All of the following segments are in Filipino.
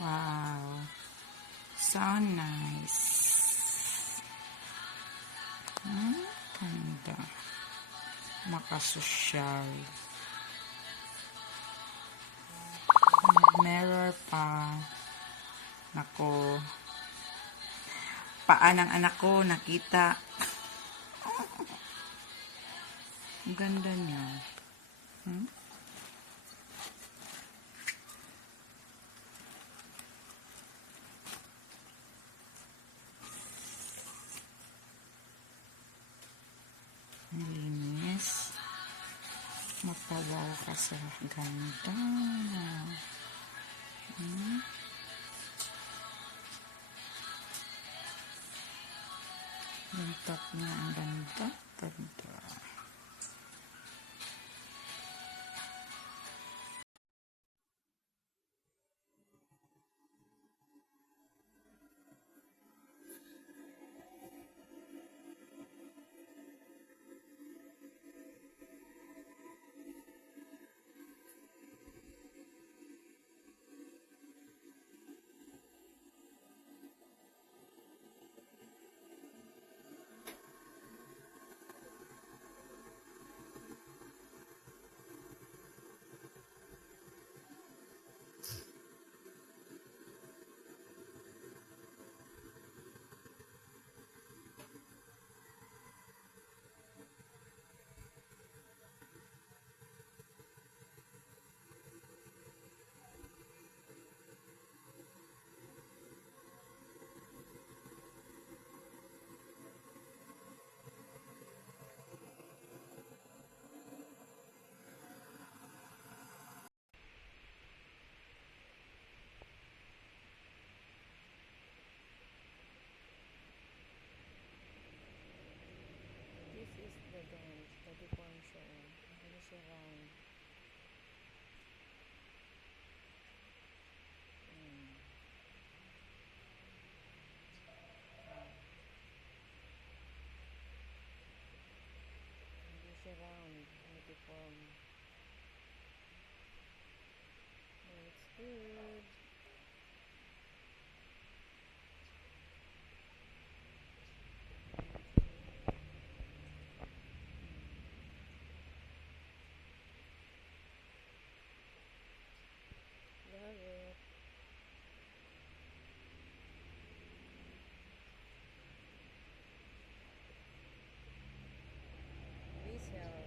Wow. So nice. Ganda. Makasosyal. Mirror pa. Nako. Paa ng anak ko, nakita. Ang ganda niya. Linis. Mapawaw ka sa ganda. Yung top niya ang ganda. Ganda. This is the dance, the deformation. Ano siya round? Hindi siya round, deform. It's good. Love it. Resell.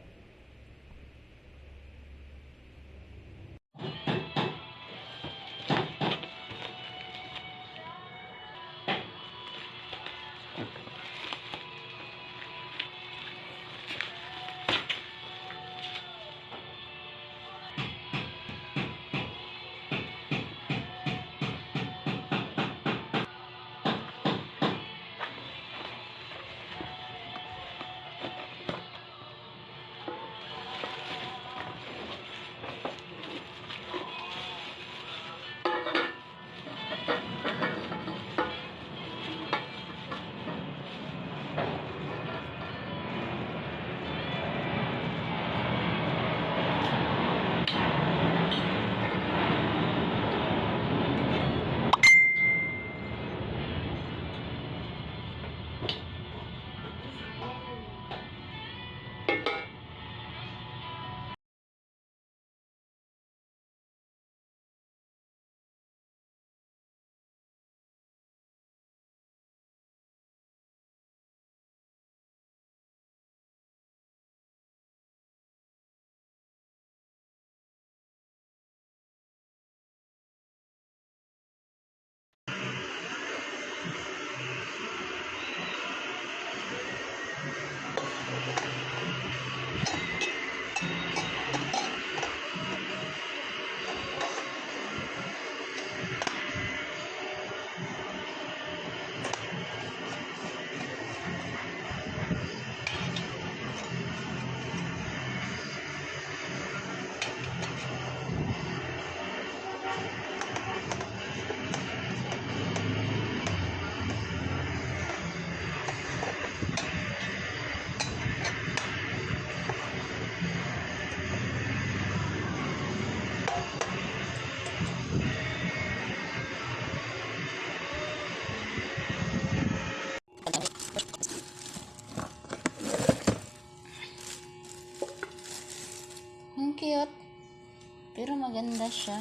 Pero maganda siya.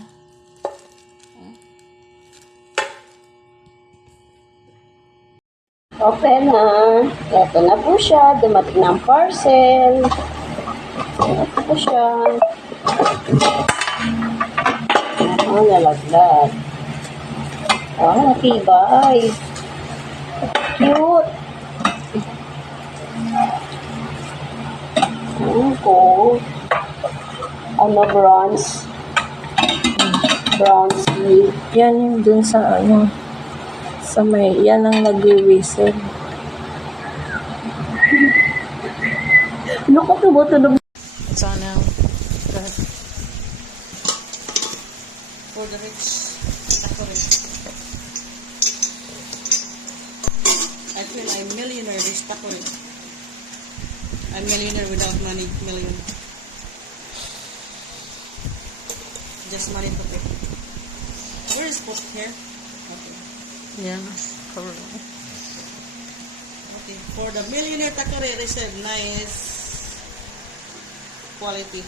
Okay na. Ito na po siya. Dumating na ang parcel. Ito po siya. Oh, nalaglag. Oh, natibay. Cute. Cool. Ano, bronze? Bronze meat. Yan yung dun sa ano. Sa may, yan ang nag-whistle. Ano ko tubo-tunog? So now, for the rich, ako rin. I feel I'm millionaire, this ako rin. I'm millionaire without money, million. Just money to pay. Where is put here? Okay. Yes, correct. Okay. For the millionaire takare, receive nice quality.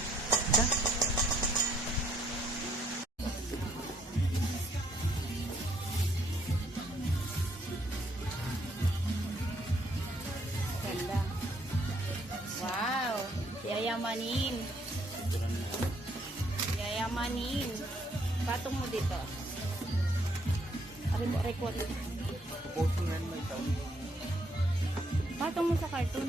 Ganda. Wow. Yayamanin. Yayamanin. Patong mo dito. Ari mo record. Patong mo sa cartoon.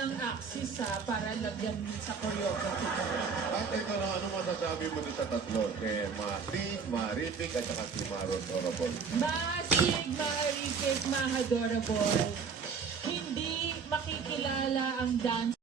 ng Axis para lagyan sa choreography ko. masabi mo dun sa tatlo? Masig, maripik, at saka si Maron Orabon. Masig, maarifik, mahadorable. Hindi makikilala ang dance.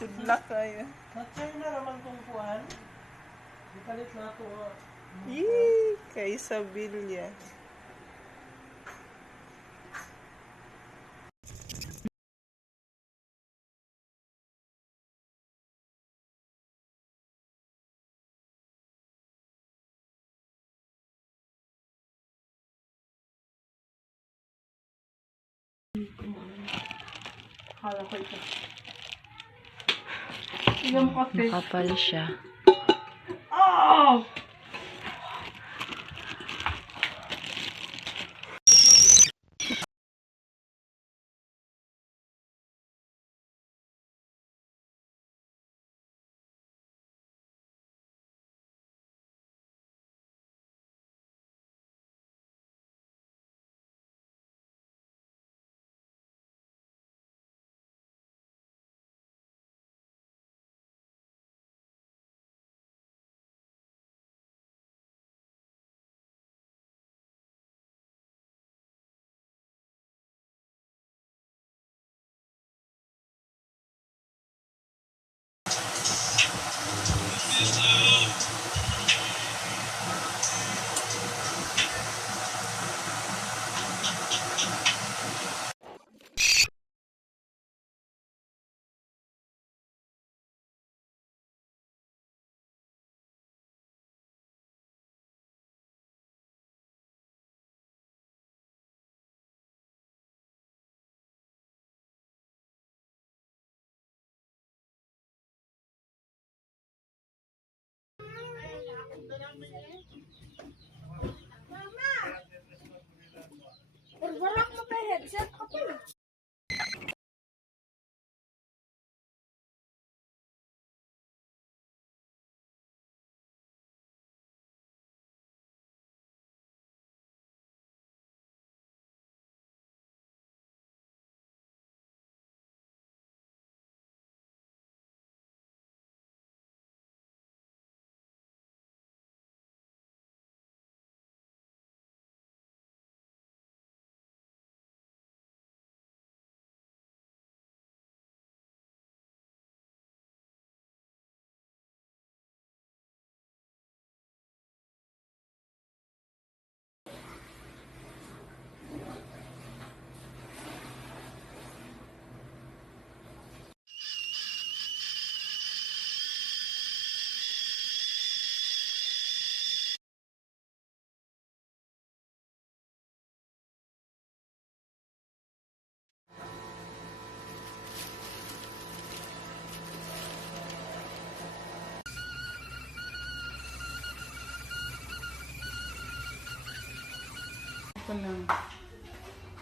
Sudla kayo. Matchay na naman kung kuhan. Ikalit na ito. Yee! Kay Isabella. Makapal siya. Wala ko pa headset ako.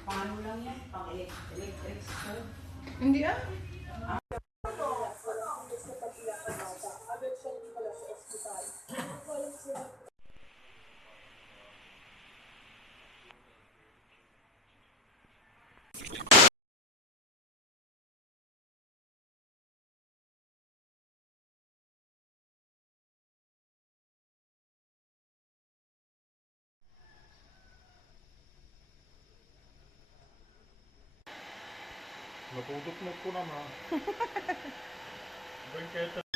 Paano lang yan? Pang-electric stove? Hindi ah. Natutupnot ko naman. Bangketa